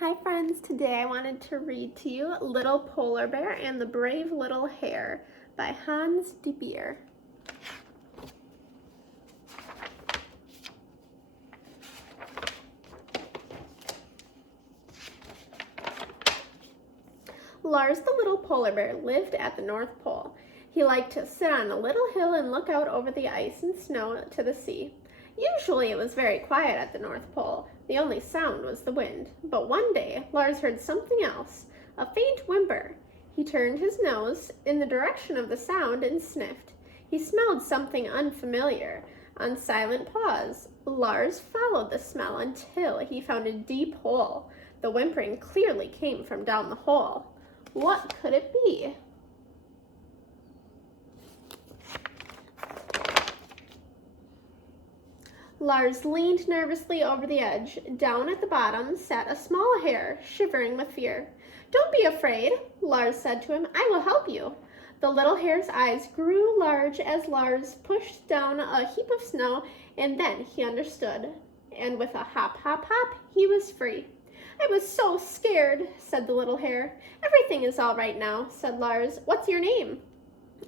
Hi friends, today I wanted to read to you Little Polar Bear and the Brave Little Hare by Hans de Beer. Lars the little polar bear lived at the North Pole. He liked to sit on a little hill and look out over the ice and snow to the sea. Usually it was very quiet at the North Pole. The only sound was the wind. But one day, Lars heard something else, a faint whimper. He turned his nose in the direction of the sound and sniffed. He smelled something unfamiliar. On silent pause, Lars followed the smell until he found a deep hole. The whimpering clearly came from down the hole. What could it be? Lars leaned nervously over the edge. Down at the bottom sat a small hare, shivering with fear. "Don't be afraid," Lars said to him. "I will help you." The little hare's eyes grew large as Lars pushed down a heap of snow, and then he understood. And with a hop, hop, hop, he was free. "I was so scared," said the little hare. "Everything is all right now," said Lars. "What's your name?"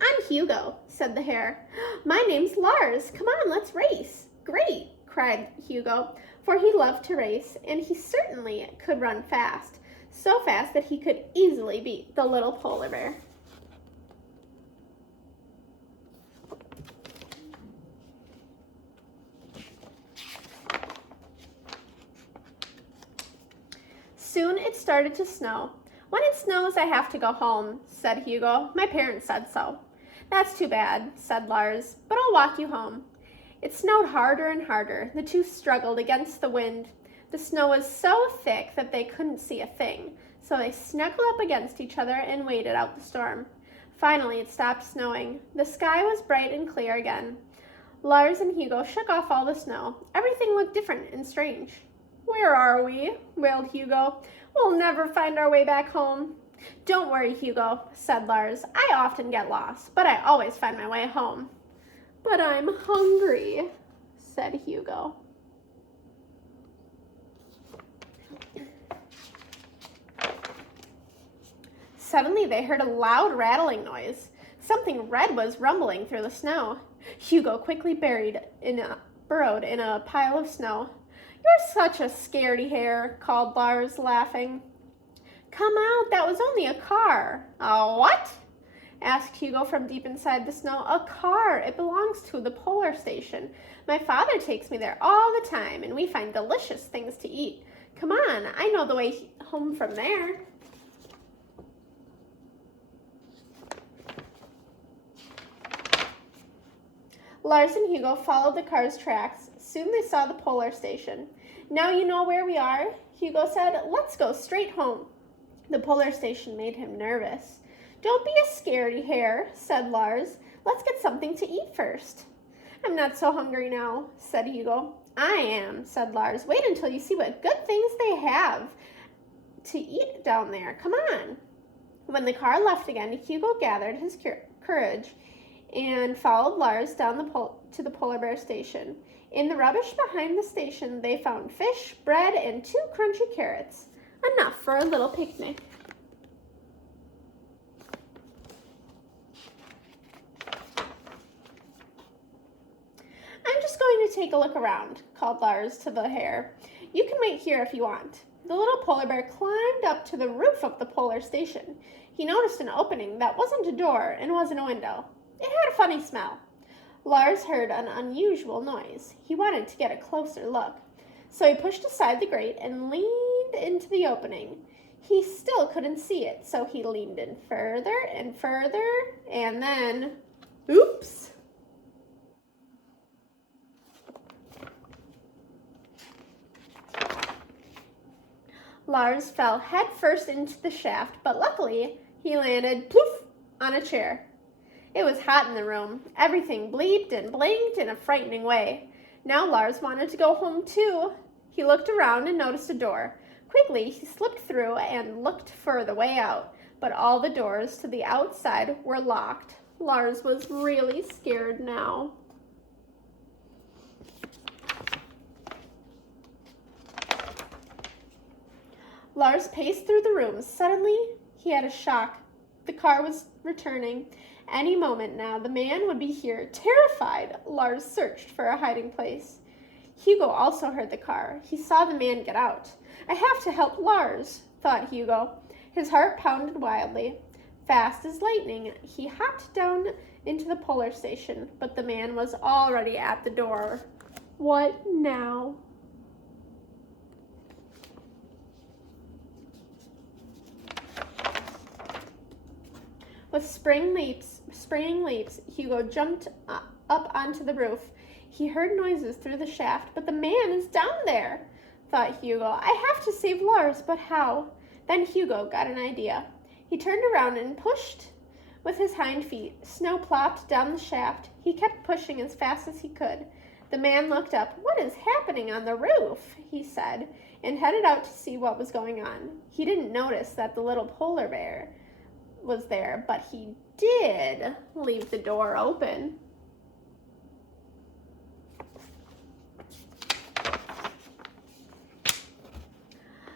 "I'm Hugo," said the hare. "My name's Lars. Come on, let's race." "Great," cried Hugo, for he loved to race, and he certainly could run fast, so fast that he could easily beat the little polar bear. Soon it started to snow. "When it snows, I have to go home," said Hugo. "My parents said so." "That's too bad," said Lars, "but I'll walk you home." It snowed harder and harder. The two struggled against the wind. The snow was so thick that they couldn't see a thing, so they snuggled up against each other and waited out the storm. Finally, it stopped snowing. The sky was bright and clear again. Lars and Hugo shook off all the snow. Everything looked different and strange. "Where are we?" wailed Hugo. "We'll never find our way back home." "Don't worry, Hugo," said Lars. "I often get lost, but I always find my way home." "But I'm hungry," said Hugo. Suddenly they heard a loud rattling noise. Something red was rumbling through the snow. Hugo quickly burrowed in a pile of snow. "You're such a scaredy hare," called Lars, laughing. "Come out, that was only a car." "A what?" asked Hugo from deep inside the snow. "A car. It belongs to the polar station. My father takes me there all the time, and we find delicious things to eat. Come on, I know the way home from there." Lars and Hugo followed the car's tracks. Soon they saw the polar station. "Now you know where we are," Hugo said. "Let's go straight home." The polar station made him nervous. "Don't be a scaredy hare," said Lars. "Let's get something to eat first." "I'm not so hungry now," said Hugo. "I am," said Lars. "Wait until you see what good things they have to eat down there. Come on." When the car left again, Hugo gathered his courage and followed Lars down to the polar bear station. In the rubbish behind the station, they found fish, bread, and 2 crunchy carrots. Enough for a little picnic. "I'm just going to take a look around," called Lars to the hare. "You can wait here if you want." The little polar bear climbed up to the roof of the polar station. He noticed an opening that wasn't a door and wasn't a window. It had a funny smell. Lars heard an unusual noise. He wanted to get a closer look. So he pushed aside the grate and leaned into the opening. He still couldn't see it, so he leaned in further and further, and then, oops! Lars fell headfirst into the shaft, but luckily he landed, poof, on a chair. It was hot in the room. Everything bleeped and blinked in a frightening way. Now Lars wanted to go home too. He looked around and noticed a door. Quickly, he slipped through and looked for the way out, but all the doors to the outside were locked. Lars was really scared now. Lars paced through the rooms. Suddenly, he had a shock. The car was returning. Any moment now, the man would be here. Terrified, Lars searched for a hiding place. Hugo also heard the car. He saw the man get out. I have to help Lars, thought Hugo. His heart pounded wildly. Fast as lightning, he hopped down into the polar station, but the man was already at the door. What now? With springing leaps, Hugo jumped up onto the roof. He heard noises through the shaft, but the man is down there, thought Hugo. I have to save Lars, but how? Then Hugo got an idea. He turned around and pushed with his hind feet. Snow plopped down the shaft. He kept pushing as fast as he could. The man looked up. What is happening on the roof? He said, and headed out to see what was going on. He didn't notice that the little polar bear was there, but he did leave the door open.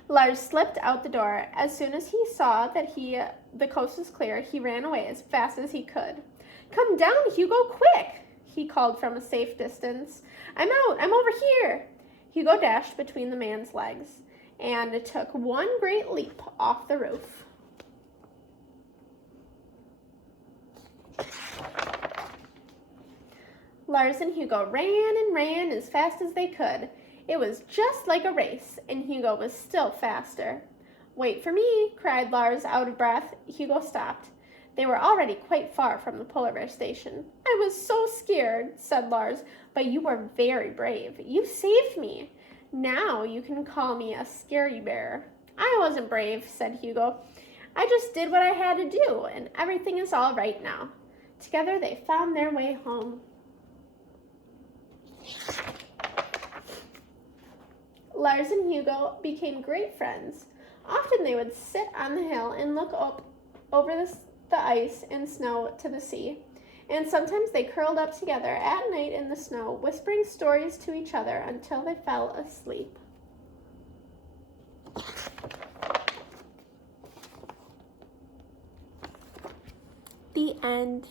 Lars slipped out the door. As soon as he saw that the coast was clear, he ran away as fast as he could. Come down, Hugo, quick, he called from a safe distance. I'm out, I'm over here. Hugo dashed between the man's legs and took one great leap off the roof. Lars and Hugo ran as fast as they could. It was just like a race, and Hugo was still faster. Wait for me, cried Lars, out of breath. Hugo stopped. They were already quite far from the polar bear station. I was so scared, said Lars, but you were very brave. You saved me. Now you can call me a scary bear. I wasn't brave, said Hugo. I just did what I had to do, and everything is all right now. Together they found their way home. Lars and Hugo became great friends. Often they would sit on the hill and look up over the ice and snow to the sea. And sometimes they curled up together at night in the snow, whispering stories to each other until they fell asleep. The end.